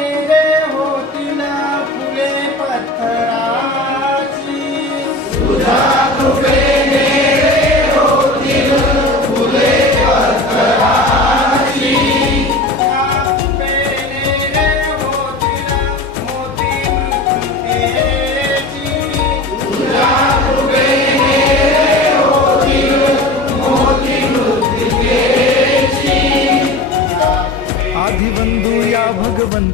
Amen.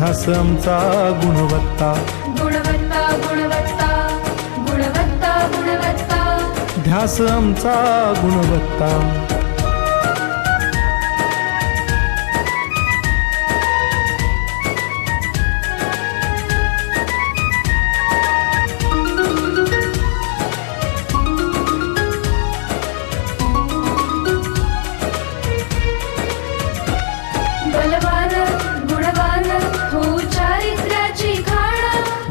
ध्यास आमचा गुणवत्ता. गुणवत्ता गुणवत्ता गुणवत्ता गुणवत्ता. ध्यास आमचा गुणवत्ता.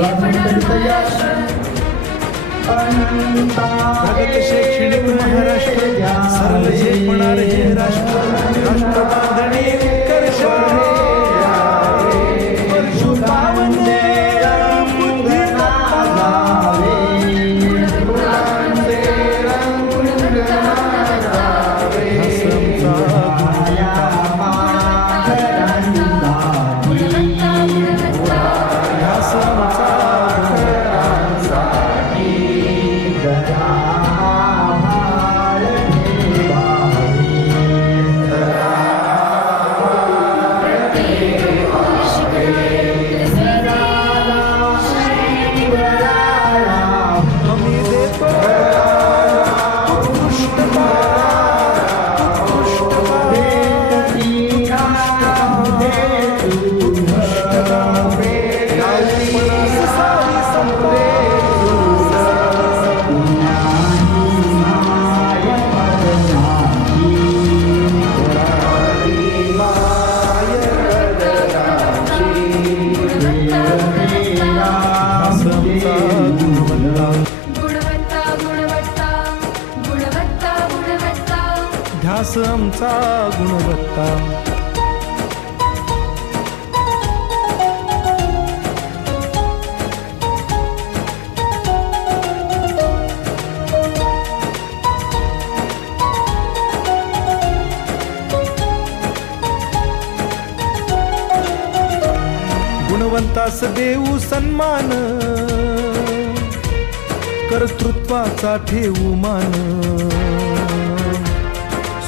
सरल जीवन महाराष्ट्र प्रगत शैक्षणिक ध्यास आमचा गुणवत्ता गुणवंतास देऊ सन्मान. कर्तृत्वाचा ठेवू मान.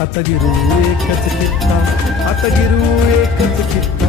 आता गिरू एकच कित्ता आता गिरू एकच कित्ता.